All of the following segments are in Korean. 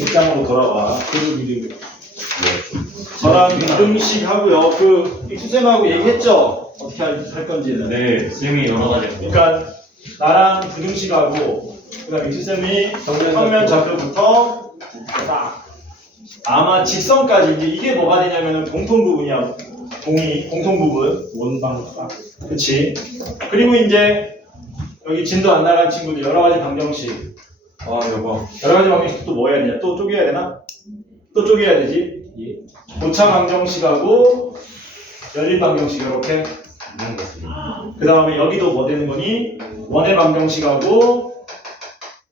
입장으로 돌아와. 저랑 이등식 하고요. 그 익수쌤하고 얘기했죠? 어떻게 할 건지는. 네, 쌤이 여러 가지. 그러니까 나랑 부등식하고 그다음 익수쌤이 평면 좌표부터 딱 아마 직선까지 이게 뭐가 되냐면은 공통 부분이야. 공통 부분. 원방 싹. 그치? 그리고 이제 여기 진도 안 나간 친구들 여러 가지 방정식. 아 여보. 여러 가지 방정식 또 뭐 해야 되냐? 또 쪼개야 되나? 또 쪼개야 되지? 예. 고차 방정식하고 열린 방정식 이렇게. 그 다음에 여기도 뭐 되는 거니? 원의 방정식하고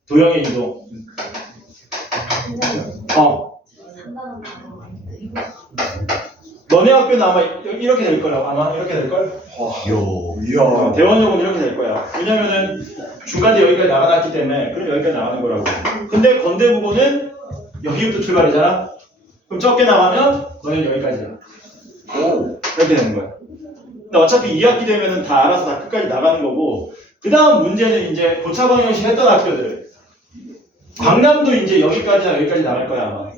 도형의 이동. 너네 학교는 아마 이렇게 될 거야. 아마 이렇게 될 걸. 이야. 대원역은 이렇게 될 거야. 왜냐면은 중간에 여기까지 나가놨기 때문에 그럼 여기까지 나가는 거라고. 근데 건대국어는 여기부터 출발이잖아. 그럼 적게 나가면 너는 여기까지야. 오. 이렇게 되는 거야. 근데 어차피 2학기 되면은 다 알아서 다 끝까지 나가는 거고. 그 다음 문제는 이제 고차방정식 했던 학교들. 강남도 이제 여기까지나 여기까지 나갈 거야 아마.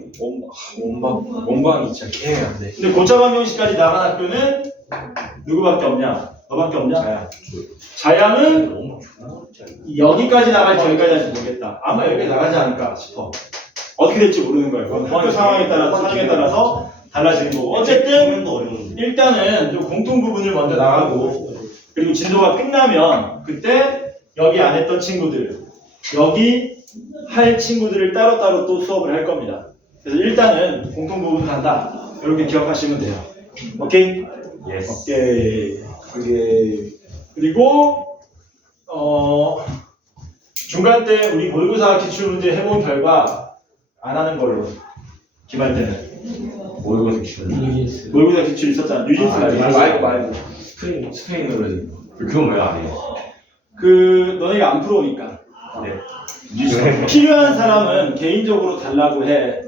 원방이 진짜 개안 돼. 근데 고차방정식까지 나간 학교는 누구밖에 없냐? 너밖에 없냐? 자야. 자양은 여기까지 나갈지 여기까지 할지 모르겠다. 아마 여기까지 나가지 않을까 싶어. 어떻게 될지 모르는 거예요. 그건 학교 상황에 따라서 달라지는 거고. 어쨌든 일단은 좀 공통 부분을 먼저 나가고 그리고 진도가 끝나면 그때 여기 안 했던 친구들 여기 할 친구들을 따로따로 또 수업을 할 겁니다. 그래서 일단은 공통 부분 간다. 이렇게 기억하시면 돼요. 오케이? 예스. 오케이. 그게 그리고 중간 때 우리 모의고사 기출문제 해본 결과 안 하는 걸로 기말 때는 모의고사 기출. 모의고사 기출 있었잖아. 뉴진스가 말고 스페인어로 해야 돼. 그건 왜 안 해요? 그 너네가 안 풀어오니까 네. 필요한 사람은 개인적으로 달라고 해.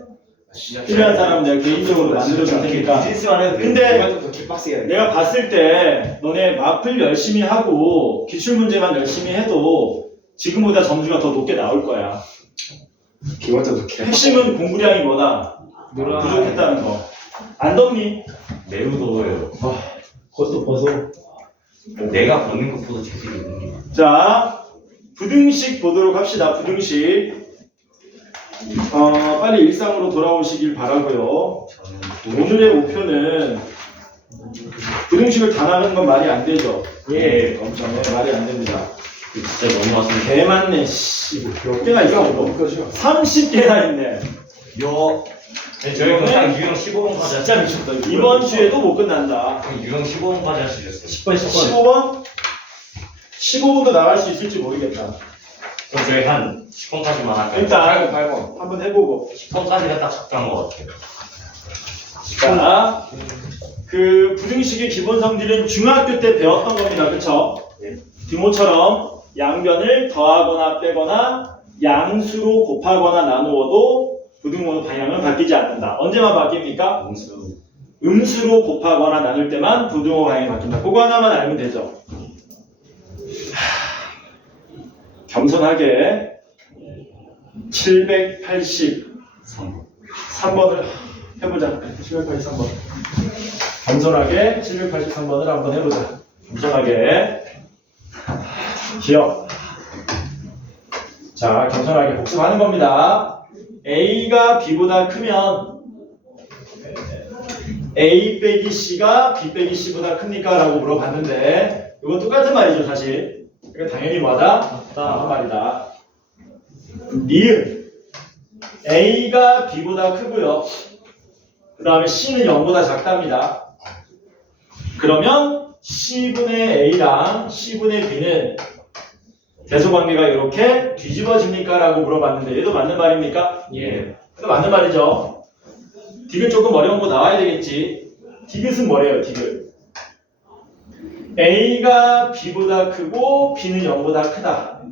필요한 사람은 내가 개인적으로 만들어 줄 테니까. 비즈니스만 해도 돼. 근데 이거 좀 더 개빡세게 해야 돼. 내가 봤을 때 너네 마플 열심히 하고 기출 문제만 열심히 해도 지금보다 점수가 더 높게 나올 거야. 기본자 더 개. 핵심은 공부량이 뭐다? 부족했다는 거. 안 덥니? 매우 더워요. 그것도 벗어. 내가 보는 것보다 재질이 있는 게. 자, 부등식 보도록 합시다. 부등식. 빨리 일상으로 돌아오시길 바라고요. 오늘의 목표는 부등식을 다 나가는 건 말이 안 되죠. 예. 엄청 말이 안 됩니다. 진짜 너무 맞습니다. 개 많네. 씨, 몇 개나 있어 이거? 30개나 있네. 네, 저희 그냥 유형 15번까지 진짜 미쳤다. 이번 주에도 못 끝난다. 유형 15번까지 할 수 있었어요. 10번 15번? 15번도 나갈 수 있을지 모르겠다. 그럼 저희 한 10번까지만 할까요? 일단 8번. 한번 해보고. 10번까지가 딱 적당한 것 같아요. 자, 그 부등식의 기본 성질은 중학교 때 배웠던 겁니다. 그쵸? 디모처럼 양변을 더하거나 빼거나 양수로 곱하거나 나누어도 부등호 방향은 바뀌지 않는다. 언제만 바뀝니까? 음수로 곱하거나 나눌 때만 부등호 방향이 바뀐다. 그거 하나만 알면 되죠. 겸손하게 783번을 해보자. 783번. 겸손하게 783번을 한번 해보자. 겸손하게. 기억. 자, 겸손하게 복습하는 겁니다. A가 B보다 크면 A 빼기 C가 B 빼기 C보다 큽니까? 라고 물어봤는데 이건 똑같은 말이죠 사실. 그러니까 당연히 뭐다? 맞다 말이다. 니은 A가 B보다 크고요. 그 다음에 C는 0보다 작답니다. 그러면 C분의 A랑 C분의 B는 대소관계가 이렇게 뒤집어집니까? 라고 물어봤는데 얘도 맞는 말입니까? 예. 얘도 맞는 말이죠. 디귿 조금 어려운 거 나와야 되겠지. 디귿은 뭐래요? 디귿 A가 B보다 크고 B는 0보다 크다.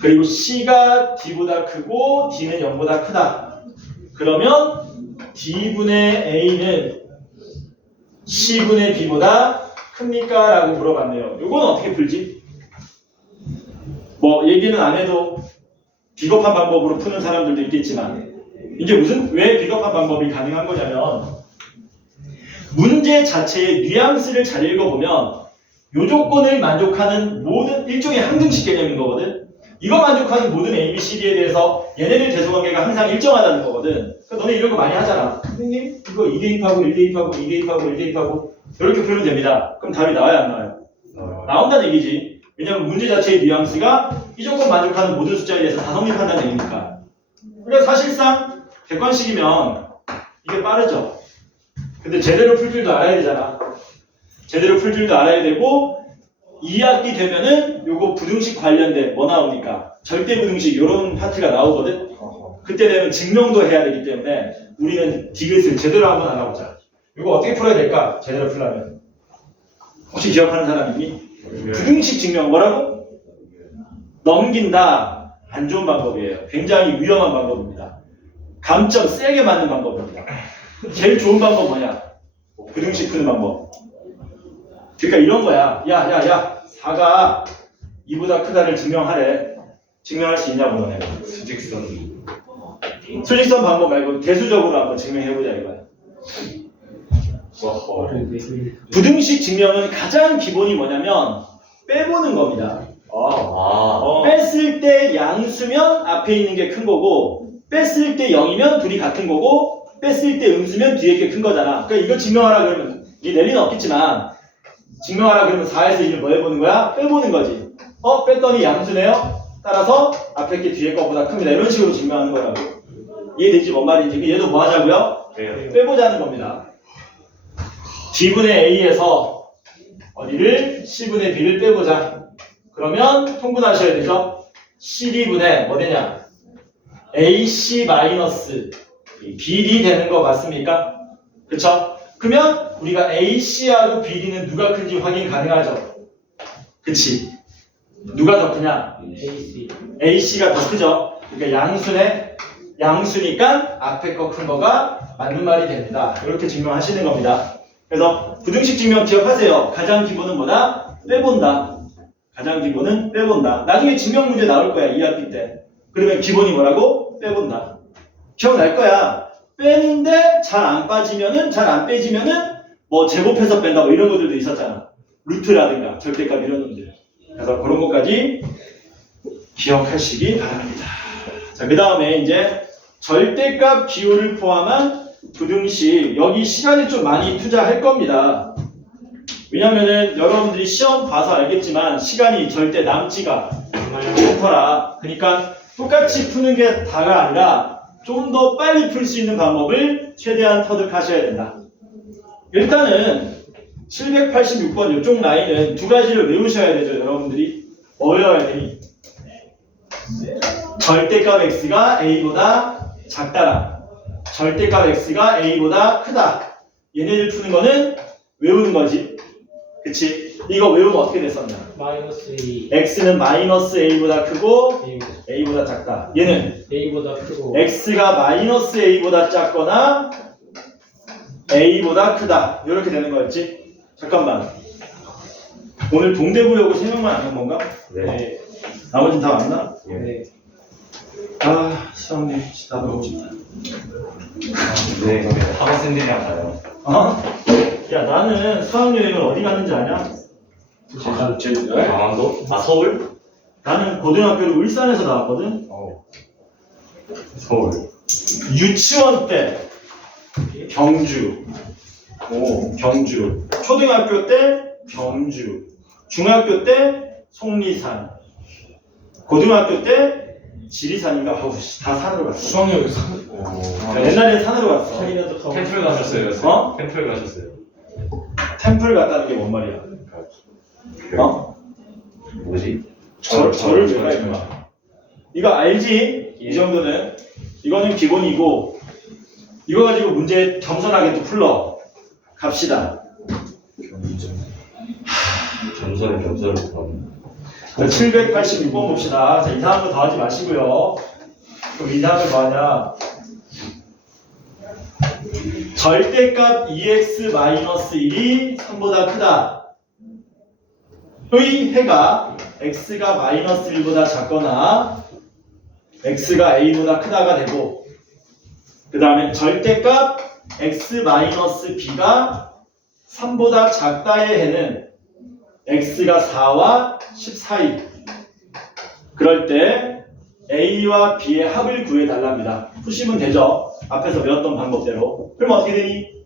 그리고 C가 D보다 크고 D는 0보다 크다. 그러면 D분의 A는 C분의 B보다 큽니까? 라고 물어봤네요. 이건 어떻게 풀지? 뭐 얘기는 안 해도 비겁한 방법으로 푸는 사람들도 있겠지만 이게 왜 비겁한 방법이 가능한 거냐면 문제 자체의 뉘앙스를 잘 읽어보면 요 조건을 만족하는 모든 일종의 항등식 개념인 거거든. 이거 만족하는 모든 A, B, C, D에 대해서 얘네들 대소관계가 항상 일정하다는 거거든. 그러니까 너네 이런 거 많이 하잖아. 선생님 이거 2 대입하고 1 대입하고 2 대입하고 1 대입하고 이렇게 풀면 됩니다. 그럼 답이 나와요 안 나와요? 나온다는 얘기지. 왜냐면 문제 자체의 뉘앙스가 이 조건 만족하는 모든 숫자에 대해서 다 성립한다는 얘기니까. 그러니까 사실상 객관식이면 이게 빠르죠. 근데 제대로 풀 줄도 알아야 되잖아. 제대로 풀 줄도 알아야 되고 2학기 되면은 요거 부등식 관련된 뭐 나오니까 절대 부등식 요런 파트가 나오거든. 그때 되면 증명도 해야 되기 때문에 우리는 디귿을 제대로 한번 알아보자. 요거 어떻게 풀어야 될까? 제대로 풀려면 혹시 기억하는 사람 있니? 부등식 증명 뭐라고? 넘긴다. 안 좋은 방법이에요. 굉장히 위험한 방법입니다. 감점 세게 맞는 방법입니다. 제일 좋은 방법 뭐냐? 부등식 푸는 방법. 그러니까 이런 거야. 야 4가 2보다 크다를 증명하래. 증명할 수 있냐고 너네. 수직선. 수직선 방법 말고 대수적으로 한번 증명해보자 이거야. 부등식 증명은 가장 기본이 뭐냐면 빼보는 겁니다. 뺐을 때 양수면 앞에 있는 게 큰 거고 뺐을 때 0이면 둘이 같은 거고 뺐을 때 음수면 뒤에 게 큰 거잖아. 그러니까 이거 증명하라 그러면 이게 낼 리는 없겠지만 증명하라 그러면 4에서 1을 뭐 해보는 거야? 빼보는 거지. 뺐더니 양수네요? 따라서 앞에 게 뒤에 거보다 큽니다. 이런 식으로 증명하는 거라고. 이해되지? 뭔 말인지. 얘도 뭐 하자고요? 빼보자는 겁니다. D분의 A에서 어디를? C분의 B를 빼보자. 그러면 통분하셔야 되죠? CD분의 뭐 되냐? AC 마이너스 BD 되는 거 맞습니까? 그쵸? 그러면 우리가 AC하고 BD는 누가 큰지 확인 가능하죠? 그치? 누가 더 크냐? AC가 더 크죠? 그러니까 양수니까 앞에 거 큰 거가 맞는 말이 됩니다. 이렇게 증명하시는 겁니다. 그래서 부등식 증명 기억하세요. 가장 기본은 뭐다? 빼본다. 가장 기본은 빼본다. 나중에 증명 문제 나올 거야 2학기 때. 그러면 기본이 뭐라고? 빼본다. 기억날 거야. 빼는데 잘 안 빼지면은 뭐 제곱해서 뺀다 뭐 이런 것들도 있었잖아. 루트라든가 절대값 이런 놈들. 그래서 그런 것까지 기억하시기 바랍니다. 자, 그 다음에 이제 절대값 기호를 포함한 부등식. 여기 시간을 좀 많이 투자할 겁니다. 왜냐면은 여러분들이 시험 봐서 알겠지만 시간이 절대 남지가 않더라. 그러니까 똑같이 푸는 게 다가 아니라 좀 더 빨리 풀 수 있는 방법을 최대한 터득하셔야 된다. 일단은 786번 이쪽 라인은 두 가지를 외우셔야 되죠. 여러분들이 뭐 외워야 되니? 절대값 x가 a보다 작다라. 절대값 x가 a보다 크다. 얘네들 푸는 거는 외우는 거지. 그치? 이거 외우면 어떻게 됐었냐? 마이너스 A x는 마이너스 a보다 크고 a보다 작다. 얘는 A보다 크고 x가 마이너스 a보다 작거나 a보다 크다. 이렇게 되는 거였지? 잠깐만. 오늘 동대구역고 3명만 안 한 건가? 네. 나머지는 다 왔나? 네. 아, 시험님 나도 너무 싶다. 네. 학원생들이랑 가요. 어? 야, 나는 수학여행을 어디 갔는지 아냐? 강원도? 서울? 나는 고등학교를 울산에서 나왔거든? 서울. 유치원 때 경주. 경주. 초등학교 때 경주. 중학교 때 속리산. 고등학교 때 지리산인가? 다 산으로 갔어. 수학여에서 옛날엔 산으로 갔어. 차이라도 가고 템플 가셨어요? 어? 템플 가셨어요? 템플 갔다는 게 뭔 말이야? 어? 뭐지? 절을 왜 가, 임마. 이거 알지? 이 정도는. 이거는 기본이고, 이거 가지고 문제 겸손하게 또 풀러 갑시다. 점수를 자, 786번 봅시다. 자, 이상한 거 더 하지 마시고요. 그럼 이상한 거 뭐 하냐? 절대값 2x-1이 3보다 크다. 의 해가 x가 -1보다 작거나 x가 a보다 크다가 되고 그 다음에 절대값 x-b가 3보다 작다의 해는 x가 4와 10 사이. 그럴 때 a와 b의 합을 구해달랍니다. 푸시면 되죠. 앞에서 배웠던 방법대로. 그럼 어떻게 되니?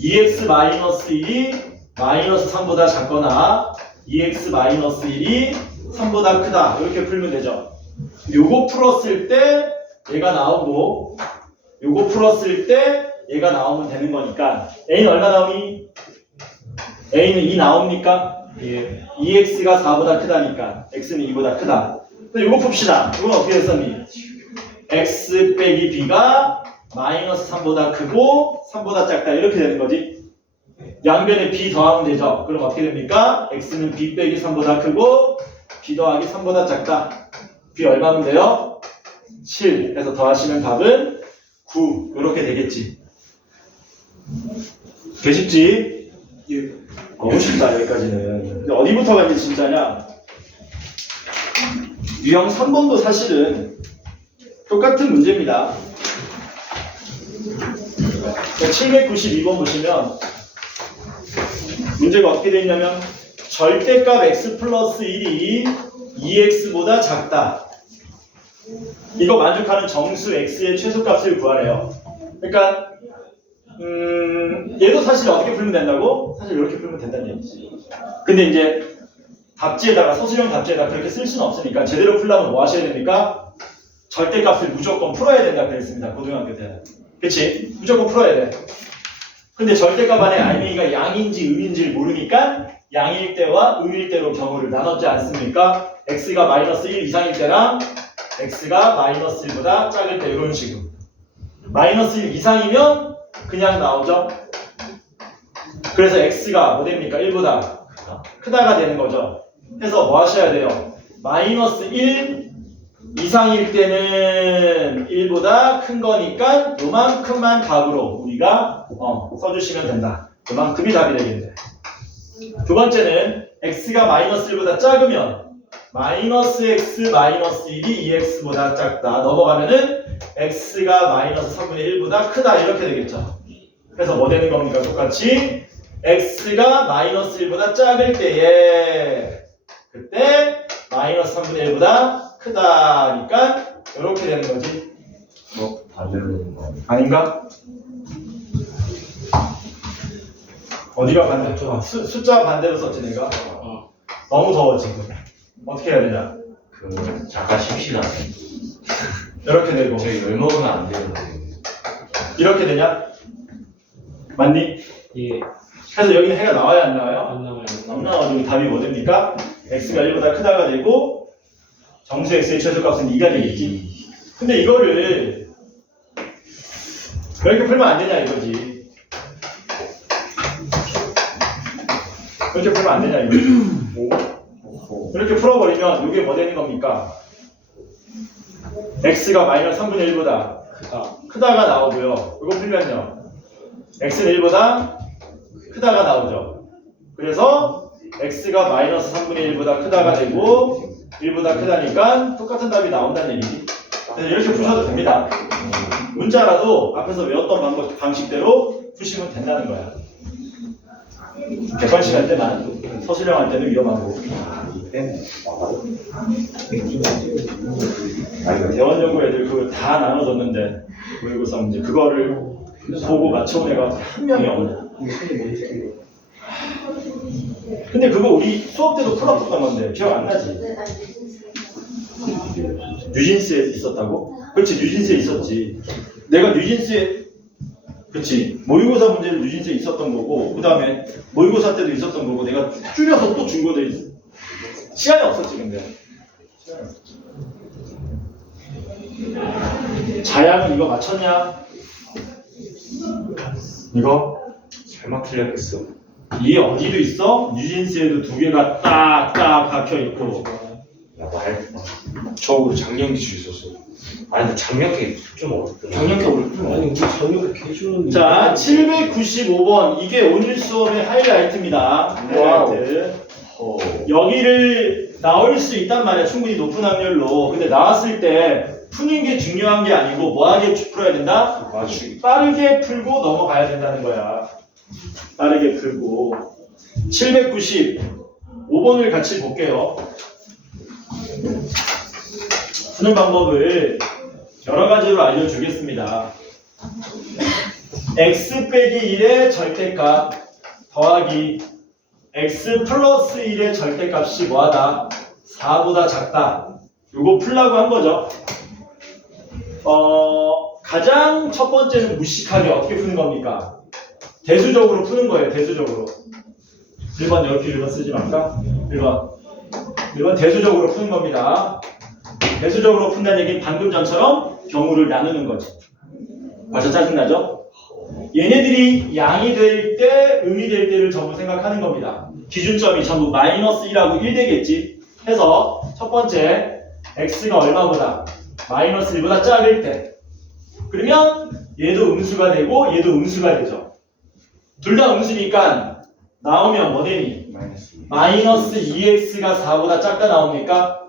2x-1이 마이너스 3보다 작거나 2x-1이 3보다 크다. 이렇게 풀면 되죠. 요거 풀었을 때 얘가 나오고 요거 풀었을 때 얘가 나오면 되는 거니까 a는 얼마 나오니? a는 2 나옵니까? 예. 2x가 4보다 크다니까 x는 2보다 크다. 근데 요거 풉시다. 이건 어떻게 됐었니? x 빼기 b가 마이너스 3보다 크고 3보다 작다 이렇게 되는 거지. 양변에 b 더하면 되죠. 그럼 어떻게 됩니까? x는 b 빼기 3보다 크고 b 더하기 3보다 작다. b 얼마면 돼요? 7. 그래서 더하시면 답은 9. 이렇게 되겠지. 개 쉽지? 너무 쉽다 여기까지는. 근데 어디부터가 이제 진짜냐? 유형 3번도 사실은 똑같은 문제입니다. 792번 보시면 문제가 어떻게 되어 있냐면 절대값 x 플러스 1이 2x보다 작다. 이거 만족하는 정수 x의 최소값을 구하래요. 그러니까 얘도 사실 어떻게 풀면 된다고? 사실 이렇게 풀면 된다는 얘기지. 근데 이제 답지에다가 서술형 답지에다가 그렇게 쓸 수는 없으니까 제대로 풀려면 뭐 하셔야 됩니까? 절대값을 무조건 풀어야 된다 그랬습니다. 고등학교 때는. 그치? 무조건 풀어야 돼. 근데 절대값 안에 알맹이가 양인지 음인지를 모르니까 양일 때와 음일 때로 경우를 나눴지 않습니까? x가 마이너스 1 이상일 때랑 x가 마이너스 1보다 작을 때 이런 식으로. 마이너스 1 이상이면 그냥 나오죠. 그래서 x가 뭐 됩니까? 1보다 크다가 되는 거죠. 해서 뭐 하셔야 돼요? 마이너스 1 이상일 때는 1보다 큰 거니까 요만큼만 답으로 우리가 써주시면 된다. 요만큼이 답이 되겠네. 두 번째는 x가 마이너스 1보다 작으면 마이너스 x 마이너스 1이 2x보다 작다. 넘어가면은 x가 마이너스 3분의 1보다 크다. 이렇게 되겠죠. 그래서 뭐 되는 겁니까? 똑같이 x가 마이너스 1보다 작을 때에 그때 마이너스 3분의 1보다 크다니까 이렇게 되는 거지. 반대로 되는 거 아닌가? 어디가 반대? 숫자 반대로 썼지 내가? 너무 더워 지금. 어떻게 해야 되냐? 잠깐 쉽시다. 이렇게 되고 저희 열 먹으면 안 되는데. 이렇게 되냐? 맞니? 예. 그래서 여기는 해가 나와야 안 나와요? 안 나와요. 안 나와가지고 답이 뭐 됩니까? x가 1보다 크다가 되고 정수 x의 최소값은 2가 되겠지. 근데 이거를 그렇게 풀면 안 되냐 이거지. 그렇게 풀면 안 되냐 이거지. 이렇게 풀어버리면 이게 뭐 되는 겁니까? x가 마이너스 3분의 1보다 크다가 나오고요. 이거 풀면요. x는 1보다 크다가 나오죠. 그래서 x가 마이너스 3분의 1보다 크다가 되고 1보다 크다니까 똑같은 답이 나온다는 얘기지. 그래서 이렇게 푸셔도 됩니다. 문자라도 앞에서 외웠던 방식대로 푸시면 된다는 거야. 객관식 할 때만, 서술형 할 때는 위험하고. 대원연구 애들 그거 다 나눠줬는데 모의고사 문제 그거를 보고 맞춰온 애가 한 명이 없네. 근데 그거 우리 수업 때도 풀었던 건데 기억 안 나지? 뉴진스에 있었다고? 그렇지, 뉴진스에 있었지. 내가 뉴진스에, 그렇지, 모의고사 문제를 뉴진스에 있었던 거고, 그 다음에 모의고사 때도 있었던 거고, 내가 줄여서 또 준 거도 있어. 시간이 없었지, 근데. 자양은 이거 맞췄냐? 이거? 설마 틀렸겠어. 이 어디도 있어? 뉴진스에도 두 개가 딱딱 박혀 있고. 저 우리 작년 기출 있었어. 아니 근데 작년에 좀 어렵던데. 작년에 어렵구나. 아니 우리 작년에 개주는. 자, 795번. 이게 오늘 수업의 하이라이트입니다. 하이라이트. 여기를 나올 수 있단 말이야. 충분히 높은 확률로. 근데 나왔을 때 푸는 게 중요한 게 아니고 뭐하게 풀어야 된다? 맞추기. 빠르게 풀고 넘어가야 된다는 거야. 빠르게 풀고. 795번을 같이 볼게요. 푸는 방법을 여러 가지로 알려주겠습니다. x 빼기 1의 절대값 더하기 x 플러스 1의 절대값이 뭐하다? 4보다 작다. 요거 풀라고 한 거죠. 가장 첫 번째는 무식하게 어떻게 푸는 겁니까? 대수적으로 푸는 거예요. 대수적으로. 1번 이렇게 1번 쓰지 말까? 1번 대수적으로 푸는 겁니다. 대수적으로 푼다는 얘기는 방금 전처럼 경우를 나누는 거죠. 벌써 짜증나죠? 얘네들이 양이 될 때, 음이 될 때를 전부 생각하는 겁니다. 기준점이 전부 마이너스 1하고 1 되겠지? 해서 첫 번째 x가 얼마보다? 마이너스 1보다 작을 때. 그러면 얘도 음수가 되고 얘도 음수가 되죠. 둘 다 음수니까 나오면 뭐 되니? 마이너스 2x가 4보다 작다 나옵니까?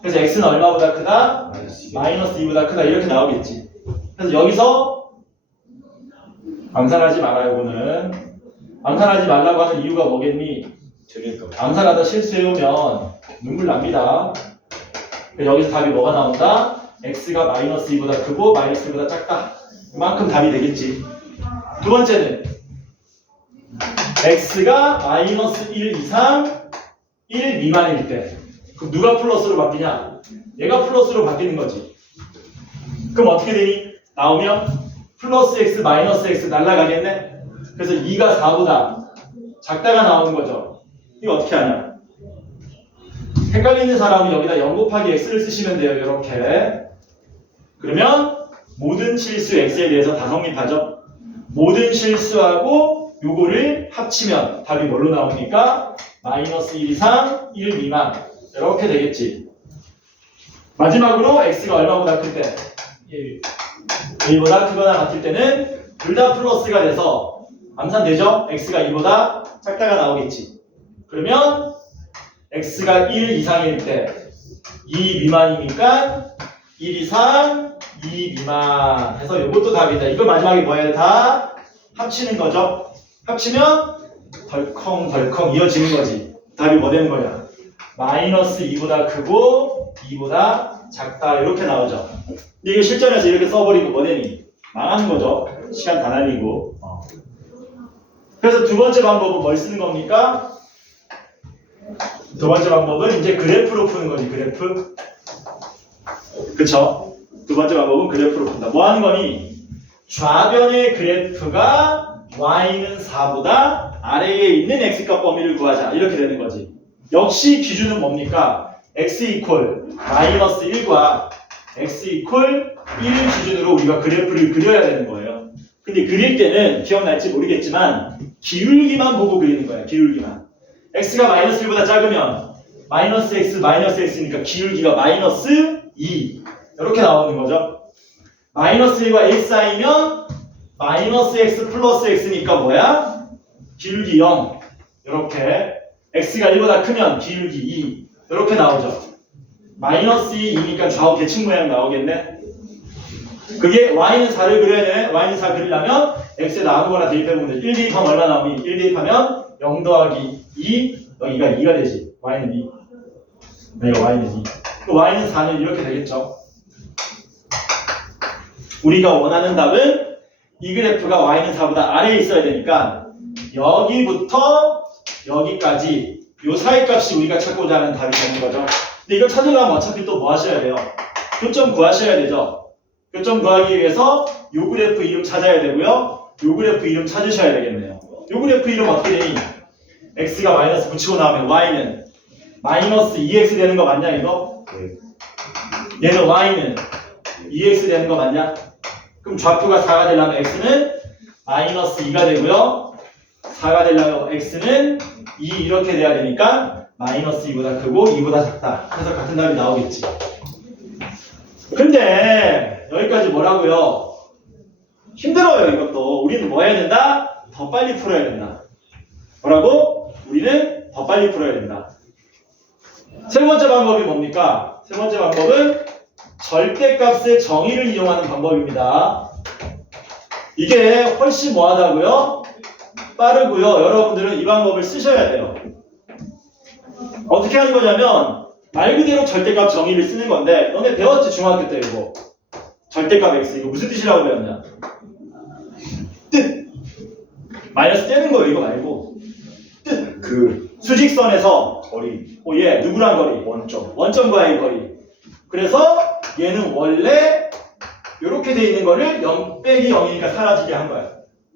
그래서 x는 얼마보다 크다? 마이너스 2보다 크다 이렇게 나오겠지. 그래서 여기서 암산하지 말아요. 이거는 암산하지 말라고 하는 이유가 뭐겠니? 암산하다 실수해오면 눈물 납니다. 그래서 여기서 답이 뭐가 나온다? x가 마이너스 2보다 크고 마이너스 1보다 작다. 그만큼 답이 되겠지. 두 번째는 x가 마이너스 1 이상 1 미만일 때. 그럼 누가 플러스로 바뀌냐? 얘가 플러스로 바뀌는 거지. 그럼 어떻게 되니? 나오면 플러스 x 마이너스 x 날라가겠네? 그래서 2가 4보다 작다가 나오는 거죠. 이거 어떻게 하냐? 헷갈리는 사람은 여기다 0 곱하기 x를 쓰시면 돼요. 이렇게. 그러면 모든 실수 x에 대해서 다 성립하죠. 모든 실수하고 요거를 합치면 답이 뭘로 나옵니까? 마이너스 1 이상 1 미만 이렇게 되겠지. 마지막으로 x가 얼마보다 클 때? 1보다 크거나 같을 때는 둘 다 플러스가 돼서 암산되죠? x가 2보다 작다가 나오겠지. 그러면 x가 1 이상일 때 2 미만이니까 1 이상 2 미만 해서 이것도 답이다. 이거 마지막에 뭐 해야 돼? 다 합치는 거죠. 합치면 덜컹 이어지는 거지. 답이 뭐 되는 거냐? 마이너스 2보다 크고 2보다 작다 이렇게 나오죠. 근데 이거 실전에서 이렇게 써버리고 뭐 되니? 망하는 거죠. 시간 다 날리고. 그래서 두 번째 방법은 뭘 쓰는 겁니까? 두 번째 방법은 이제 그래프로 푸는 거지. 그래프. 그쵸? 두 번째 방법은 그래프로 푼다. 뭐 하는 거니? 좌변의 그래프가 y는 4보다 아래에 있는 x값 범위를 구하자. 이렇게 되는 거지. 역시 기준은 뭡니까? x 이퀄 마이너스 1과 x 이퀄 1 기준으로 우리가 그래프를 그려야 되는 거예요. 근데 그릴 때는 기억날지 모르겠지만 기울기만 보고 그리는 거예요. 기울기만. x가 마이너스 1보다 작으면 마이너스 x니까 기울기가 마이너스 2 이렇게 나오는 거죠. 마이너스 1과 x 사이면 마이너스 x 플러스 x니까 뭐야? 기울기 0 이렇게. x가 1보다 크면 기울기 2 이렇게 나오죠. 마이너스 2이니까 좌우 대칭 모양 나오겠네. 그게 y는 4를 그려야 되네. y는 4 그리려면 x에다 아무거나 대입해보면 돼. 1 대입하면 얼마 나오니? 1 대입하면 0 더하기 2 여기가 2가 되지. y는 2. 여기가 y는 2. 그 y는 4는 이렇게 되겠죠. 우리가 원하는 답은 이 그래프가 y는 4보다 아래에 있어야 되니까 여기부터 여기까지 요 사이 값이 우리가 찾고자 하는 답이 되는 거죠. 근데 이걸 찾으려면 어차피 또 뭐 하셔야 돼요? 교점 구하셔야 되죠. 교점 구하기 위해서 요 그래프 이름 찾아야 되고요. 요 그래프 이름 찾으셔야 되겠네요. 요 그래프 이름 어떻게 되니? x가 마이너스 붙이고 나오면 y는 마이너스 2x 되는 거 맞냐 이거? 얘는 y는 2x 되는 거 맞냐? 그럼 좌표가 4가 되려면 x는 마이너스 2가 되고요. 4가 되려면 x는 2 이렇게 돼야 되니까 마이너스 2보다 크고 2보다 작다. 그래서 같은 답이 나오겠지. 근데 여기까지 뭐라고요? 힘들어요 이것도. 우리는 뭐 해야 된다? 더 빨리 풀어야 된다. 뭐라고? 우리는 더 빨리 풀어야 된다. 세 번째 방법이 뭡니까? 세 번째 방법은 절대값의 정의를 이용하는 방법입니다. 이게 훨씬 뭐하다고요? 빠르고요. 여러분들은 이 방법을 쓰셔야 돼요. 어떻게 하는 거냐면 말 그대로 절대값 정의를 쓰는 건데 너네 배웠지 중학교 때 이거 절대값 x 이거 무슨 뜻이라고 배웠냐? 뜻 마이너스 떼는 거예요. 이거 말고 뜻 그 수직선에서 거리 얘 누구랑 거리? 원점과의 거리. 그래서 얘는 원래 이렇게 돼 있는 거를 0 빼기 0이니까 사라지게 한 거야.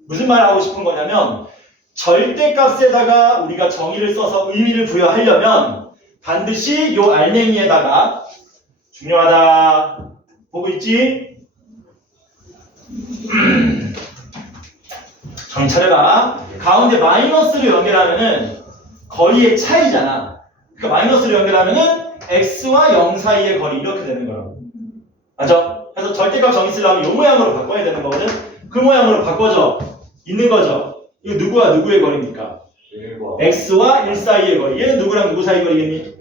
무슨 말 하고 싶은 거냐면 절대값에다가 우리가 정의를 써서 의미를 부여하려면 반드시 요 알맹이에다가 중요하다. 보고 있지? 정신 차려라. 가운데 마이너스를 연결하면은 거리의 차이잖아. 그러니까 마이너스를 연결하면은 x와 0 사이의 거리 이렇게 되는 거라고. 맞아? 그래서 절대값 정의 쓰려면 이 모양으로 바꿔야 되는 거거든. 그 모양으로 바꿔져 있는 거죠. 이거 누구와 누구의 거리입니까? x와 1 사이의 거리. 얘는 누구랑 누구 사이 거리겠니?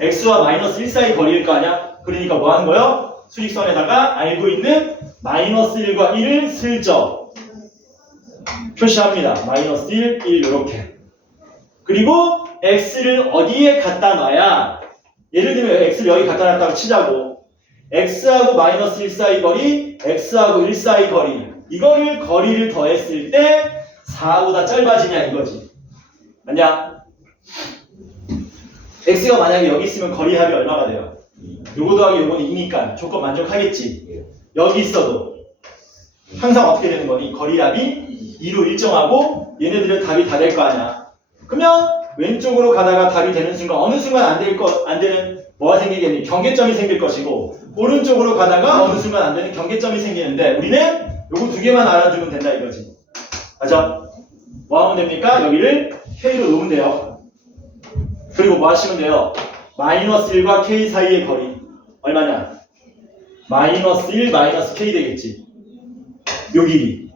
x와 마이너스 1 사이 거리일 거 아니야? 그러니까 뭐 하는 거예요? 수직선에다가 알고 있는 마이너스 1과 1을 슬쩍 표시합니다. 마이너스 1, 1 이렇게. 그리고 x를 어디에 갖다 놔야 예를 들면 x를 여기 갖다 놨다고 치자고 x하고 마이너스 1 사이 거리, x하고 1 사이 거리 이거를 거리를 더했을 때 4보다 짧아지냐 이거지. 맞냐? x가 만약에 여기 있으면 거리 합이 얼마가 돼요? 요거 더하기 요거는 2니까 조건 만족하겠지. 여기 있어도 항상 어떻게 되는 거니? 거리 합이 2로 일정하고 얘네들은 답이 다 될 거 아니야. 그러면 왼쪽으로 가다가 답이 되는 순간 어느 순간 안 되는 뭐가 생기겠니? 경계점이 생길 것이고 오른쪽으로 가다가 어느 순간 안 되는 경계점이 생기는데 우리는 요거 두 개만 알아두면 된다 이거지. 맞아? 뭐 하면 됩니까? 여기를 K로 놓으면 돼요. 그리고 뭐 하시면 돼요? 마이너스 1과 K 사이의 거리 얼마냐? 마이너스 1 마이너스 K 되겠지. 요 길이.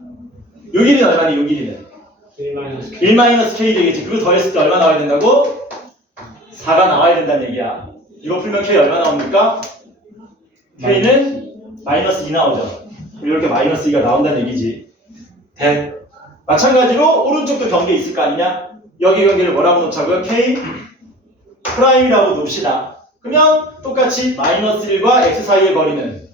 요 길이는 얼마니? 요 길이는 1 마이너스 K 되겠지. 그거 더했을 때 얼마 나와야 된다고? 4가 나와야 된다는 얘기야. 이거 풀면 K 얼마 나옵니까? K는 마이너스 2 나오죠. 이렇게 마이너스 2가 나온다는 얘기지. 대. 마찬가지로 오른쪽도 경계 있을 거 아니냐? 여기 경계를 뭐라고 놓자고요? K 프라임이라고 놓읍시다. 그러면 똑같이 마이너스 1과 x 사이의 거리는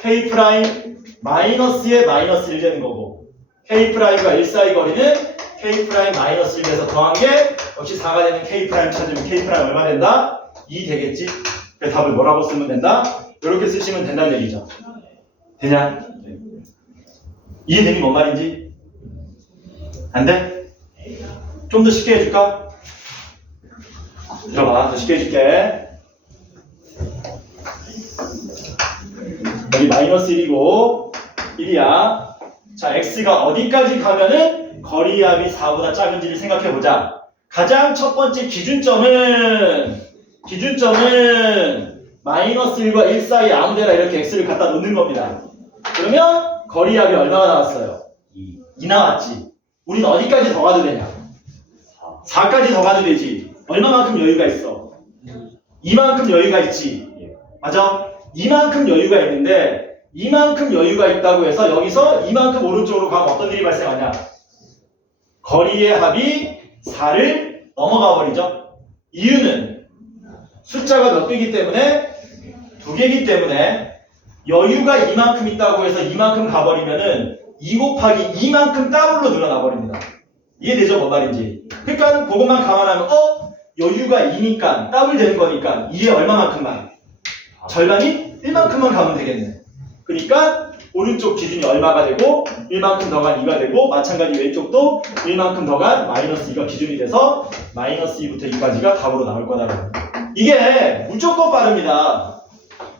K 프라임 마이너스의 마이너스 1 되는 거고 K 프라임과 1 사이 거리는 K 프라임 마이너스 1에서 더한 게 역시 4가 되는 K 프라임 찾으면 K 프라임 얼마 된다? 2 되겠지? 그 답을 뭐라고 쓰면 된다? 이렇게 쓰시면 된다는 얘기죠. 되냐? 이해되니 뭔 말인지? 안 돼? 좀 더 쉽게 해줄까? 들어봐, 더 쉽게 해줄게. 여기 마이너스 1이고 1이야. 자, x가 어디까지 가면은 거리 합이 4보다 작은지를 생각해보자. 가장 첫 번째 기준점은 마이너스 1과 1 사이 아무데나 이렇게 x를 갖다 놓는 겁니다. 그러면 거리 합이 얼마가 나왔어요? 2 나왔지. 우리는 어디까지 더 가도 되냐? 4까지 더 가도 되지. 얼마만큼 여유가 있어? 이만큼 여유가 있지. 맞아? 이만큼 여유가 있는데 이만큼 여유가 있다고 해서 여기서 이만큼 오른쪽으로 가면 어떤 일이 발생하냐? 거리의 합이 4를 넘어가 버리죠. 이유는 숫자가 몇 개이기 때문에 2개이기 때문에 여유가 이만큼 있다고 해서 이만큼 가버리면은 2 곱하기 이만큼 더블로 늘어나 버립니다. 이해되죠? 뭔 말인지. 그러니까 그것만 감안하면 여유가 2니까 더블 되는 거니까 2에 얼마만큼만? 절반이 1만큼만 가면 되겠네. 그러니까 오른쪽 기준이 얼마가 되고 1만큼 더 간 2가 되고 마찬가지 왼쪽도 1만큼 더 간 마이너스 2가 기준이 돼서 마이너스 2부터 2까지가 답으로 나올 거다. 이게 무조건 빠릅니다.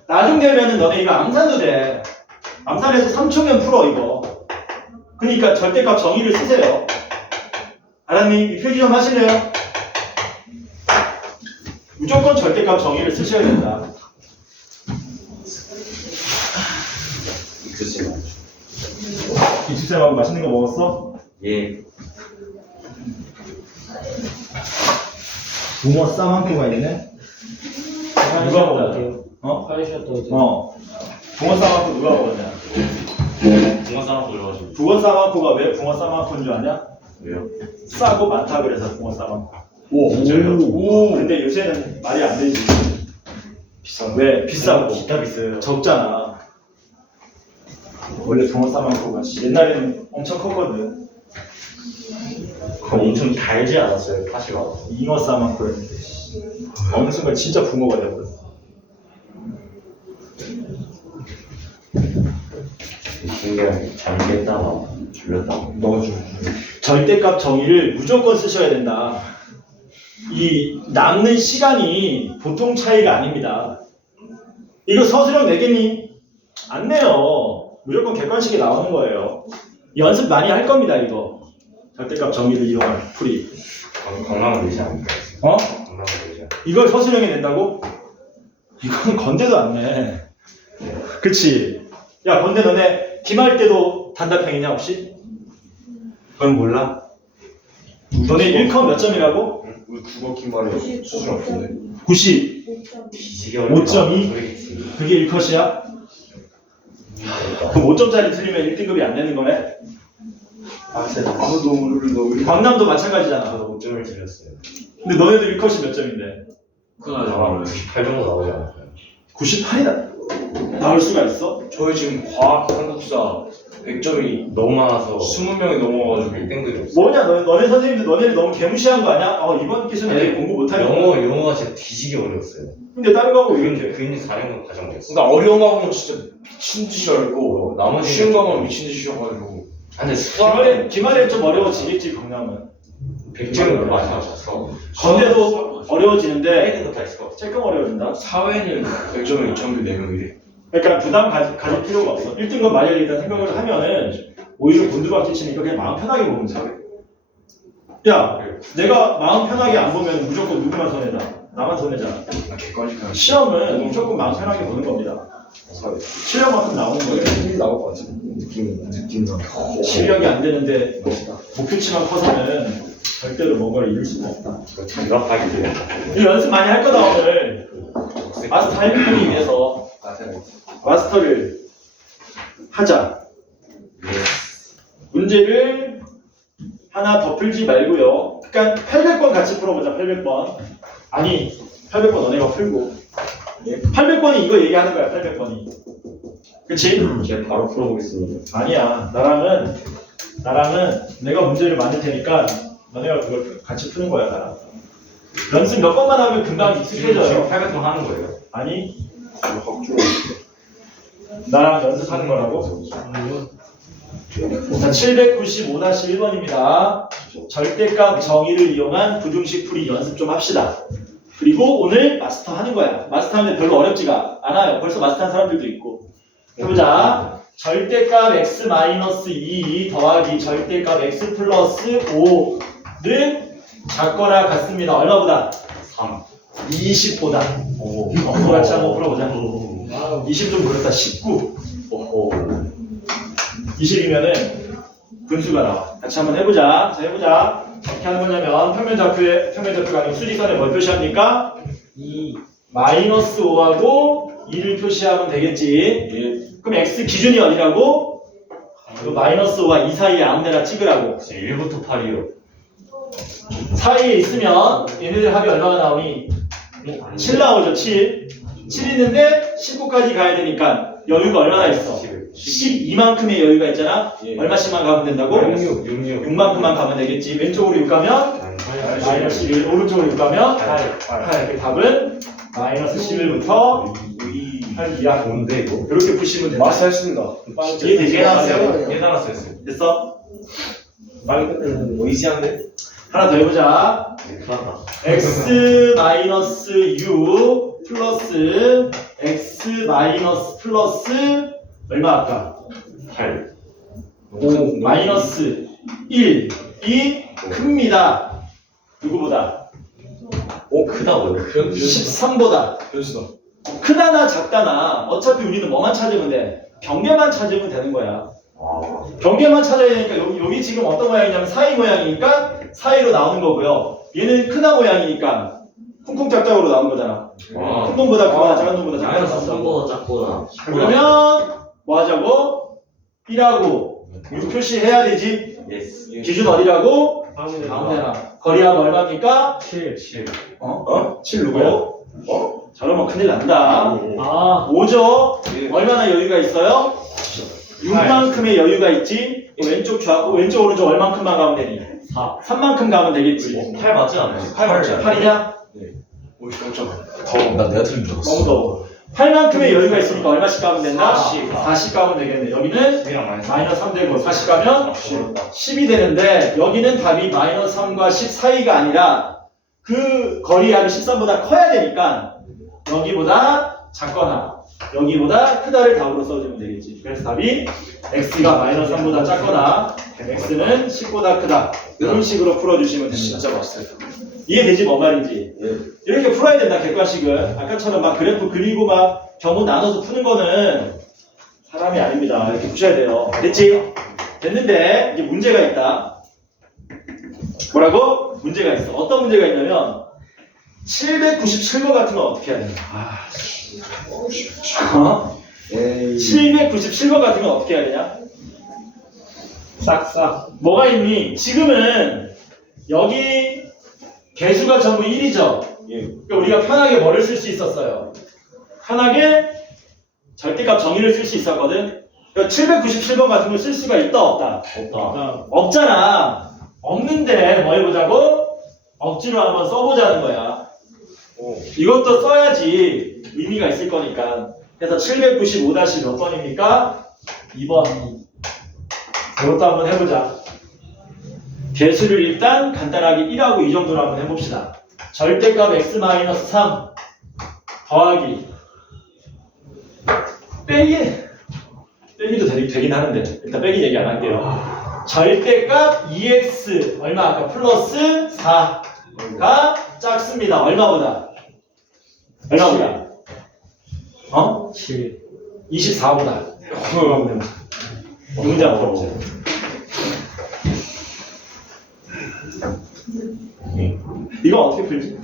나중 되면은 너네 이거 암산도 돼. 암산해서 3초면 풀어 이거. 그러니까 절대값 정의를 쓰세요. 알았니? 이 표기 좀 하실래요? 무조건 절대값 정의를 쓰셔야 된다. 교수님. 이집쌤하고 맛있는 거 먹었어? 예. 붕어 쌈 한 개가 있네? 누가 먹었다? 어? 파이셔도 어. 붕어 싸만코 누가 먹었냐? 중간 사람 돌려가지고. 붕어 싸만코가 왜 붕어 싸만코인 줄 아냐? 왜요? 싸고 많다 그래서 붕어 싸만코. 진짜요? 근데 요새는 말이 안 되지. 왜? 비싸고 기타 비싸요. 적잖아. 원래 붕어 싸만코가 옛날에는 엄청 컸거든. 엄청 달지 않았어요, 팥이 많아서. 잉어 싸만코였는데 어느 순간 진짜 붕어가 돼버렸어. 신기하게 잘 깼다가 줄였다가. 넣어줘. 절대값 정의를 무조건 쓰셔야 된다. 이 남는 시간이 보통 차이가 아닙니다. 이거 서술형 내겠니? 안 내요. 무조건 객관식에 나오는 거예요. 연습 많이 할 겁니다, 이거. 절대값 정의를 이용한 풀이. 건강을 위해서 아닐까요? 어? 건강을 위해서. 이걸 서술형에 낸다고? 이건 건대도 안 내. 그치? 야, 건대 너네 김할 때도 단답형이냐, 혹시? 그건 몰라? 너네 1컷 몇 점이라고? 우리 국어 김말에 수준 없던데. 90. 뒤지게 어려워. 5.2? 그러겠지. 그게 1컷이야? 그럼 5점짜리 틀리면 1등급이 안 되는 거네? 아, 진짜 아무도 모르는 광남도 마찬가지잖아. 저도 5점을 드렸어요. 근데 너네도 1컷이 몇 점인데? 그건 아마 98 정도 나오지 않을까요? 98이 나올 수가 있어? 저희 지금 과학, 한국사 100점이 너무 많아서 20명이 넘어가지고 1등급이 없어요. 뭐냐, 너네 선생님들 너네를 너무 개무시한 거 아니야? 이번 기수는 애들 공부 못하겠다. 영어가 진짜 뒤지게 어려웠어요. 근데 다른 거하고 왜 그인 이렇게? 그인 4년간 과정이었어. 그러니까 어려운 과목은 진짜 미친 듯이 어렵고 나머지 쉬운 과목은 미친 듯이 쉬워가지고 근데 수학은 기말에 좀 어려워지겠지, 강남은. 100점을 많이 맞췄어. 건대도 어려워지는데 빼는 거다 있을 것 같아. 조금 어려워진다. 사회는 100점에 2,000개 4명이래. 그러니까 부담 가질 필요가 없어. 1등급 만약에 일단 생각을 하면은 오히려 곤두박질 치니까 그냥 마음 편하게 보면 돼. 야, 내가 마음 편하게 안 보면 무조건 누구만 손해다. 나만 손해잖아. 아, 객관식하는 시험은 무조건 마음 편하게 보는 겁니다. 실력만큼 나오는 거예요. 힘이 나올 것 같은 느낌상. 실력이 안 되는데 목표치만 커서는 절대로 뭔가를 이룰 수가 없다. 정답하게 돼. 이 연습 많이 할 거다 오늘. 마스터 하기 위해서 마스터를 하자. 문제를 하나 더 풀지 말고요. 그러니까 800번 같이 풀어보자. 800번. 아니 800번 너네가 풀고 800번이 이거 얘기하는 거야. 800번이. 그치? 제가 바로 풀어보겠습니다. 아니야. 나랑은 내가 문제를 만들 테니까 너네가 그걸 같이 푸는 거야. 나랑. 연습 몇 번만 하면 금방 지금 익숙해져요. 800번 하는 거예요. 아니 나랑 연습하는 거라고? 자, 795-1번입니다. 절대값 정의를 이용한 부등식 풀이 연습 좀 합시다. 그리고 오늘 마스터 하는 거야. 마스터 하는데 별로 어렵지가 않아요. 벌써 마스터한 사람들도 있고. 해보자. 절대값 x-2 더하기 절대값 x 플러스 5는 작거나 같습니다. 얼마보다? 3. 20보다. 그거 같이 한번 풀어보자. 20 좀 그렇다. 19. 20이면은 분수가 나와. 같이 한번 해보자. 자, 해보자. 어떻게 하는 거냐면 평면좌표가 아니고 수직선에 뭘 표시합니까? 마이너스 5하고 2를 표시하면 되겠지. 그럼 x 기준이 어디라고? 그 마이너스 5와 2 사이에 아무 데나 찍으라고. 1부터 8이요. 사이에 있으면 얘네들 합이 얼마가 나오니? 7 나오죠. 7. 7 있는데 19까지 가야 되니까 여유가 얼마나 있어? 12만큼의 여유가 있잖아. 얼마씩만 가면 된다고? 6. 6만큼만 가면 되겠지. 왼쪽으로 6 가면 마이너스 11, 오른쪽으로 6 가면 8. 이렇게 답은 마이너스 11부터 8이야. 뭔데 이거? 이렇게 푸시면 된다. 마스터 했습니다. 이해되지? 깨달았어요. 됐어? 빨리 끝내는 거 이지한데? 하나 더 해보자. 큰일 났다. x 마이너스 u 플러스 x 마이너스 플러스 얼마 아까? 8. 마이너스 1이 큽니다. 누구보다? 크다고요? 13보다. 변수다. 크다나 작다나 어차피 우리는 뭐만 찾으면 돼? 경계만 찾으면 되는 거야. 경계만 찾아야 되니까 여기 지금 어떤 모양이냐면 사이 모양이니까 사이로 나오는 거고요. 얘는 크다 모양이니까 쿵쿵 짝짝으로 나온 거잖아. 와. 큰 놈보다 크거나 작은 놈보다 작거나 마이너스 나온다고. 3보다 작거나 그러면 뭐 하자고? 1하고 6 표시해야 되지. 예스. 기준 어디라고? 아무데나 아무데나. 거리하고 얼마입니까? 7 7. 어? 7 누구요? 저러면 큰일 난다. 아 5죠? 예. 얼마나 여유가 있어요? 6만큼의 여유가 있지? 왼쪽 좌우, 왼쪽 오른쪽 얼만큼만 가면 되니? 4 3만큼 가면 되겠지. 8 맞지 않아요? 8 맞지 않아요? 8이냐? 오, 깜짝이야. 나 내가 틀린 줄 알았어. 너무 더워. 8만큼의 여유가 있으니까 얼마씩 가면 된다? 40. 40 가면 되겠네. 여기는 3이랑 마이너스. 마이너스 3 되고 40 가면 10이 되는데 여기는 답이 마이너스 3과 10 사이가 아니라 그 거리합이 13보다 커야 되니까 여기보다 작거나 여기보다 크다를 답으로 써주면 되겠지. 그래서 답이 x가 마이너스 3보다 작거나 x는 10보다 크다. 이런 식으로 풀어주시면 됩니다. 진짜 맛있어요. 이해되지? 뭔 말인지. 예. 이렇게 풀어야 된다. 객관식은. 아까처럼 막 그래프 그리고 막 경우 나눠서 푸는 거는 사람이 아닙니다. 이렇게 푸셔야 돼요. 됐지? 됐는데 이제 문제가 있다. 뭐라고? 문제가 있어. 어떤 문제가 있냐면 797번 같은 건 어떻게 해야 되나? 에이. 797번 같은 건 어떻게 해야 되냐? 싹싹 뭐가 있니? 지금은 여기 개수가 전부 1이죠. 예. 그러니까 우리가 편하게 뭐를 쓸 수 있었어요? 편하게 절대값 정의를 쓸 수 있었거든. 그러니까 797번 같은 걸 쓸 수가 있다 없다? 없다. 없잖아. 없는데 뭐 해보자고? 억지로 한번 써보자는 거야. 오. 이것도 써야지 의미가 있을 거니까. 그래서 795-몇 번입니까? 2번. 이것도 한번 해보자. 개수를 일단 간단하게 1하고 2 정도로 한번 해봅시다. 절대값 x-3 더하기 빼기도 되긴 하는데 일단 빼기 얘기 안 할게요. 절대값 2x 얼마 아까 플러스 4가 작습니다. 얼마보다? 얼마보다? 어? 7 24보다. 이 문제 안 풀었지. 이거 어떻게 풀지?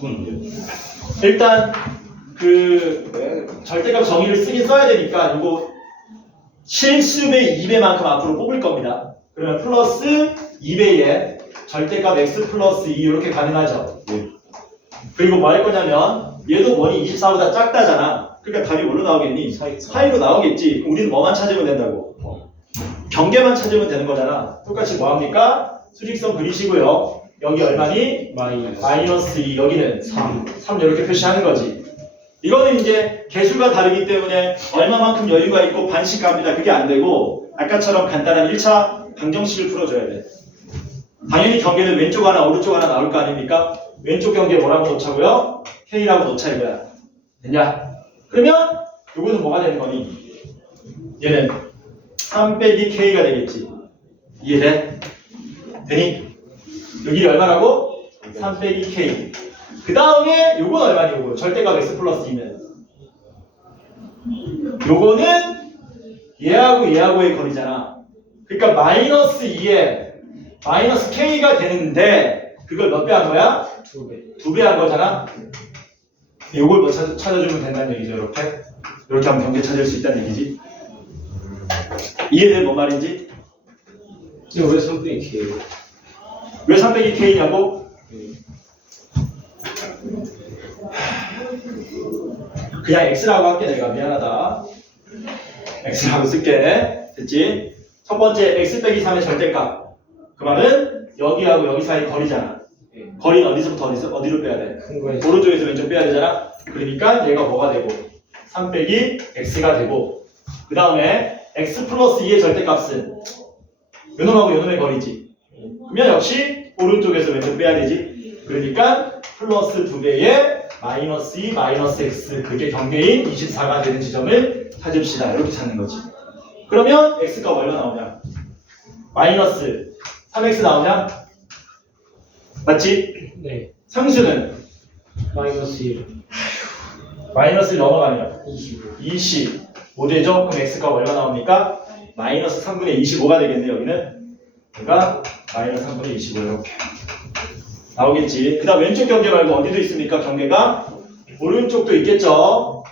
19인데. 일단 그 절대값 정의를 쓰긴 써야 되니까 이거 실수배 2배만큼 앞으로 뽑을 겁니다. 그러면 플러스 2배에 절대값 x 플러스 2 이렇게 가능하죠. 그리고 뭐 할 거냐면 얘도 뭐니 24보다 작다잖아. 그러니까 답이 뭘로 나오겠니? 사이로 나오겠지. 그럼 우리는 뭐만 찾으면 된다고? 경계만 찾으면 되는 거잖아. 똑같이 뭐 합니까? 수직선 그리시고요. 여기 얼마니? 마이너스 2, 여기는 3 이렇게 표시하는 거지. 이거는 이제 개수가 다르기 때문에 얼마만큼 여유가 있고 반씩 갑니다. 그게 안 되고 아까처럼 간단한 1차 방정식을 풀어줘야 돼. 당연히 경계는 왼쪽 하나 오른쪽 하나 나올 거 아닙니까? 왼쪽 경계 뭐라고 놓자고요? K라고 놓자 이거야. 됐냐? 그러면 요거는 뭐가 되는 거니? 얘는 3 빼기 K가 되겠지. 이해돼? 되니? 여기 얼마라고? 3 빼기 K. 그 다음에 요건 얼마니? 요거 절대값 x 플러스 2는 요거는 얘하고의 거리잖아. 그러니까 마이너스 2에 마이너스 K가 되는데 그걸 몇 배 한 거야? 2배 2배 한 거잖아. 요걸 뭐 찾아주면 된다는 얘기죠. 이렇게 하면 경계 찾을 수 있다는 얘기지. 이해돼? 뭔 말인지? 이거 왜 3분의 K예요? 왜 3 빼기 K냐고? 그냥 X라고 할게. 내가 미안하다. X라고 쓸게. 됐지? 첫 번째 X 빼기 3의 절대값. 그 말은 여기하고 여기 사이 거리잖아. 거리는 어디서부터 어디로 빼야 돼? 큰 거에 오른쪽에서 왼쪽 빼야 되잖아. 그러니까 얘가 뭐가 되고 3 빼기 X가 되고 그 다음에 X 플러스 2의 절대값은 요놈하고 요놈의 거리지. 그러면 역시 오른쪽에서 왼쪽 빼야 되지. 그러니까 플러스 2배의 마이너스 2 마이너스 x 그게 경계인 24가 되는 지점을 찾읍시다. 이렇게 찾는 거지. 그러면 x가 얼마 나오냐? 마이너스 3x 나오냐? 맞지? 네 상수는 마이너스 1 마이너스 1 넘어가면 25 25 되죠? 그럼 x가 얼마 나옵니까? 마이너스 3분의 25가 되겠네. 여기는 그러니까 마이너스 3분의 25 이렇게 나오겠지. 그 다음 왼쪽 경계 말고 어디도 있습니까? 경계가 오른쪽도 있겠죠.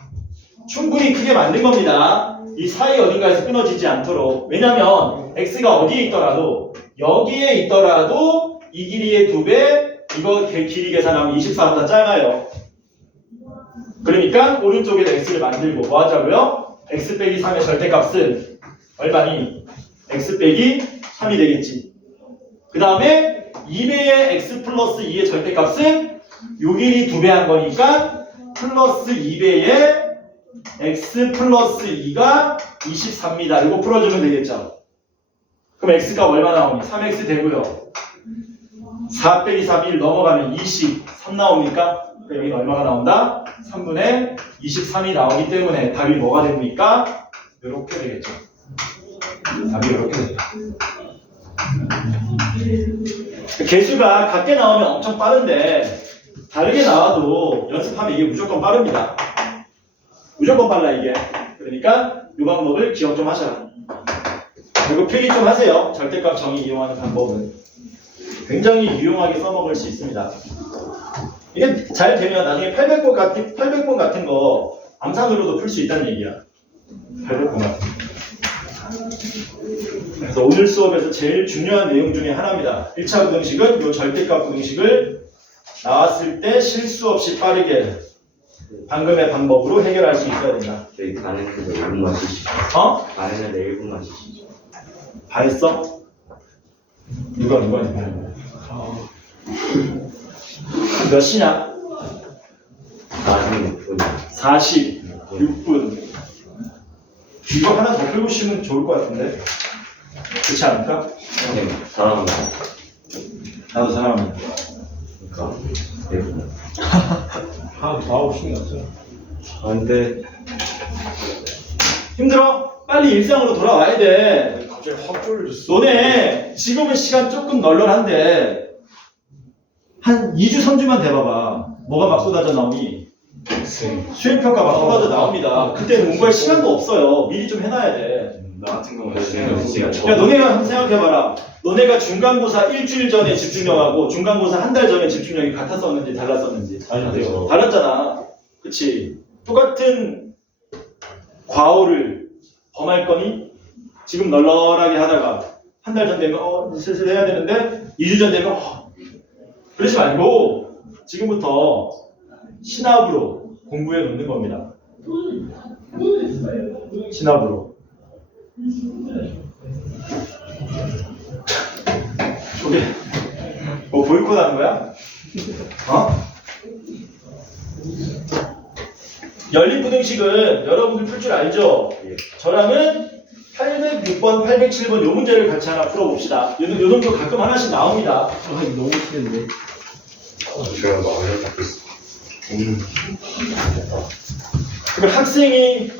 충분히 크게 만든 겁니다. 이 사이 어딘가에서 끊어지지 않도록. 왜냐면 x가 어디에 있더라도 여기에 있더라도 이 길이의 2배, 이거 길이 계산하면 24보다 작아요. 그러니까 오른쪽에도 x를 만들고 뭐 하자고요? x 빼기 3의 절대값은 얼마니? x 빼기 3이 되겠지. 그 다음에 2배의 x 플러스 2의 절대값은 요 길이 2배 한 거니까 플러스 2배의 x 플러스 2가 24입니다. 이거 풀어주면 되겠죠. 그럼 x가 얼마 나오니? 3x 되고요. 4 빼기 3, 1 넘어가면 23 나옵니까? 그럼 여기는 얼마가 나온다? 3분의 23이 나오기 때문에 답이 뭐가 됩니까? 이렇게 되겠죠. 답이 이렇게 됩니다. 개수가 같게 나오면 엄청 빠른데 다르게 나와도 연습하면 이게 무조건 빠릅니다. 무조건 빨라 이게. 그러니까 이 방법을 기억 좀 하셔라. 그리고 필기 좀 하세요. 절대값 정의 이용하는 방법은 굉장히 유용하게 써먹을 수 있습니다. 이게 잘 되면 나중에 800번 같은 거 암산으로도 풀 수 있다는 얘기야. 800번 같은 거. 그래서 오늘 수업에서 제일 중요한 내용 중에 하나입니다. 1차 부등식은 이 절대값 부등식을 나왔을 때 실수 없이 빠르게 방금의 방법으로 해결할 수 있어야 된다. 저희 반에서 1분만 쉬시죠. 어? 반에서 1분만 쉬시죠. 다 했어? 누가 몇 시냐? 46분. 46분. 이거 하나 더 풀고 쉬면 좋을 것 같은데. 그렇지 않을까? 네, 사랑합니다. 나도 사랑합니다. 그러니까 1분. 하나 더 하고 싶은 거 없어요? 안 돼. 힘들어? 빨리 일상으로 돌아와야 돼. 갑자기 확 졸려졌어. 너네 지금은 시간 조금 널널한데 한 2주, 3주만 돼봐봐. 뭐가 막 쏟아져 나오니? 수행평가 막 쏟아져 나옵니다. 그때 공부할 시간도 없어요. 미리 좀 해놔야 돼. 나 같은 경우는 야, 너네가 한번 생각해봐라. 너네가 중간고사 일주일 전에 집중력하고 중간고사 한 달 전에 집중력이 같았었는지 달랐었는지. 달라요. 달랐잖아. 그치? 똑같은 과오를 범할 거니? 지금 널널하게 하다가 한 달 전 되면 슬슬 해야 되는데 2주 전 되면 그러지 말고 지금부터 신압으로 공부해 놓는 겁니다. 신압으로. 저게 뭐 보이콧 하는 거야? 어? 연립부등식은 여러분들 풀 줄 알죠? 저랑은 806번, 807번 요 문제를 같이 하나 풀어봅시다. 요 정도 가끔 하나씩 나옵니다. 아, 이거 너무 싫은데. 제가 마음을 갖고 있어. 그걸 학생이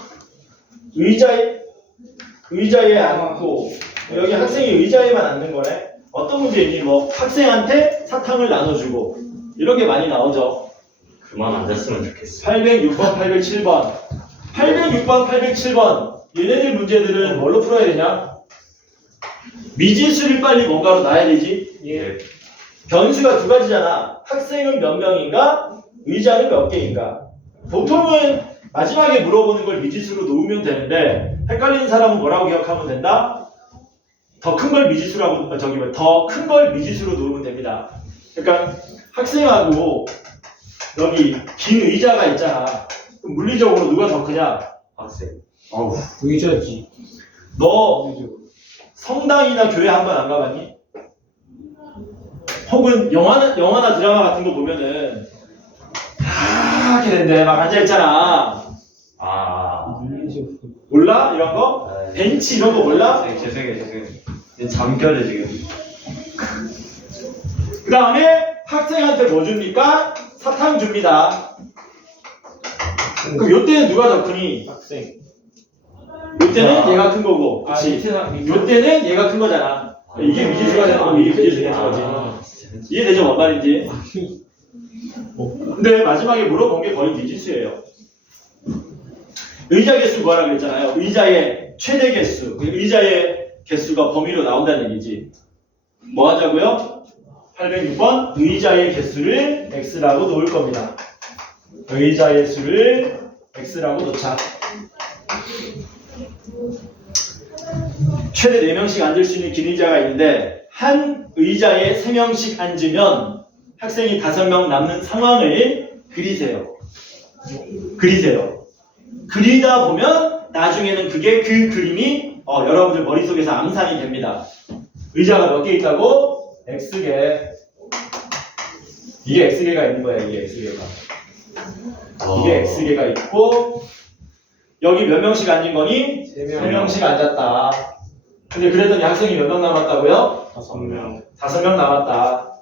의자에 앉고 여기 학생이 의자에만 앉는 거네. 어떤 문제이니? 뭐 학생한테 사탕을 나눠주고 이런 게 많이 나오죠. 그만 안 됐으면 좋겠어. 806번, 807번 806번, 807번 얘네들 문제들은 뭘로 풀어야 되냐? 미지수를 빨리 뭔가로 놔야 되지. 예. 변수가 두 가지잖아. 학생은 몇 명인가? 의자는 몇 개인가? 보통은 마지막에 물어보는 걸 미지수로 놓으면 되는데 헷갈리는 사람은 뭐라고 기억하면 된다? 더 큰 걸 미지수라고 더 큰 걸 미지수로 놓으면 됩니다. 그러니까 학생하고 여기 빈 의자가 있잖아. 그럼 물리적으로 누가 더 크냐? 학생. 아우. 의자지. 너 성당이나 교회 한 번 안 가봤니? 혹은 영화나 드라마 같은 거 보면은 이렇게 된대 막 앉아있잖아. 아. 몰라? 이런 거? 벤치 이런 거 몰라? 죄송해요. 잠결에 지금. 그 다음에 학생한테 뭐 줍니까? 사탕 줍니다. 그럼 요때는 누가 더 크니? 학생. 요때는 얘가 큰 거고 그치? 요때는 얘가 큰 거잖아. 이게 미지수가 되는 거고 이게 미지수가 되는 거지. 이해되죠? 뭔 말인지? 근데 마지막에 물어본 게 거의 미지수예요. 의자 개수 구하라 그랬잖아요. 의자의 최대 개수, 의자의 개수가 범위로 나온다는 얘기지. 뭐 하자고요? 806번 의자의 개수를 x라고 놓을 겁니다. 의자의 수를 x라고 놓자. 최대 4명씩 앉을 수 있는 긴 의자가 있는데 한 의자에 3명씩 앉으면 학생이 5명 남는 상황을 그리세요. 그리다 보면 나중에는 그게 그 그림이 여러분들 머릿속에서 암산이 됩니다. 의자가 몇 개 있다고? X개. 이게 X개가 있는 거야, 이게 X개가. 이게 X개가 있고 여기 몇 명씩 앉은 거니? 3명씩 앉았다. 근데 그랬더니 학생이 몇 명 남았다고요? 5명. 5명 남았다.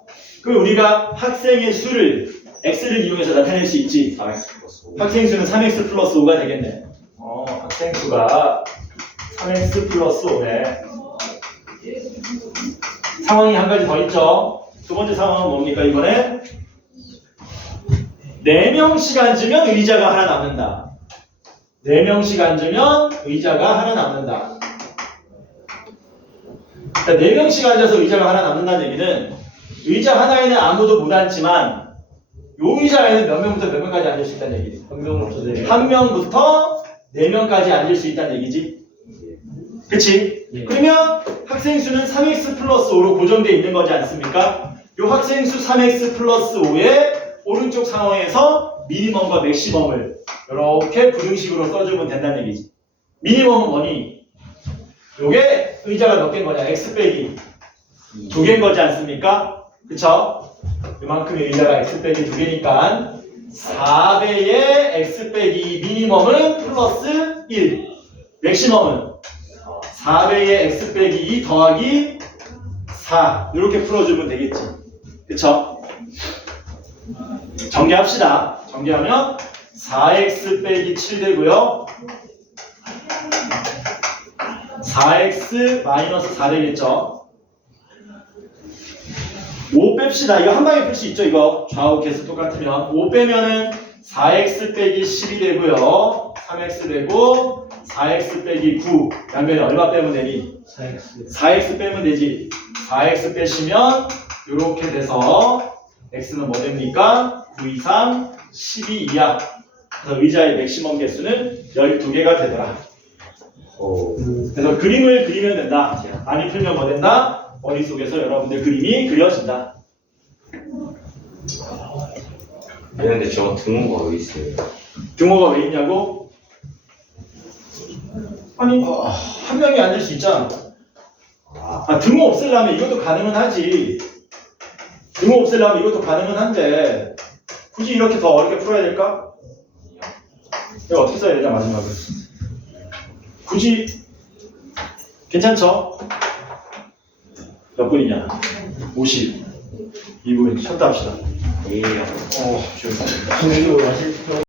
그럼 우리가 학생의 수를 X를 이용해서 나타낼 수 있지. 4x 플러스 5. 학생 수는 3x 플러스 5가 되겠네. 학생 수가 3x 플러스 5네. 상황이 한 가지 더 있죠. 두 번째 상황은 뭡니까 이번에? 4명씩 앉으면 의자가 하나 남는다. 4명씩 앉으면 의자가 하나 남는다. 그러니까 4명씩 앉아서 의자가 하나 남는다는 얘기는 의자 하나에는 아무도 못 앉지만 요 의자에는 몇 명부터 몇 명까지 앉을 수 있다는 얘기지. 한 명부터 네 명. 한 명부터 4명까지 앉을 수 있다는 얘기지. 그치? 예. 그러면 학생 수는 3x 플러스 5로 고정되어 있는 거지 않습니까? 요 학생 수 3x 플러스 5의 오른쪽 상황에서 미니멈과 맥시멈을 이렇게 부등식으로 써주면 된다는 얘기지. 미니멈은 뭐니? 요게 의자가 몇 개인 거냐? x 빼기 2개인 거지 않습니까? 그쵸? 요만큼의 의자가 x 빼기 2개니까 4배의 x 빼기 2 미니멈은 플러스 1 맥시멈은 4배의 x 빼기 2 더하기 4 이렇게 풀어주면 되겠지. 그쵸? 정리합시다. 정리하면 4x 빼기 7 되고요. 4x 마이너스 4 되겠죠. 5 뺍시다. 이거 한 방에 풀 수 있죠. 이거 좌우 개수 똑같으면 5 빼면은 4x 빼기 10이 되고요. 3x 되고 4x 빼기 9 양변에 얼마 빼면 되니? 4x 빼면 되지. 4x 빼시면 이렇게 돼서 x는 뭐 됩니까? 9 이상 12 이하. 그래서 의자의 맥시멈 개수는 12개가 되더라. 그래서 그림을 그리면 된다. 많이 풀면 뭐 된다? 머릿속에서 여러분들 그림이 그려진다. 근데 저 등호가 왜 있어요? 등호가 왜 있냐고? 아니 한 명이 앉을 수 있잖아. 등호 없애려면 이것도 가능은 하지. 등호 없애려면 이것도 가능은 한데 굳이 이렇게 더 어렵게 풀어야 될까? 이거 어떻게 써야 되냐 마지막에. 굳이 괜찮죠? 몇 분이냐? 50. 2분 쉬었다 합시다. 예요. 쉬었다.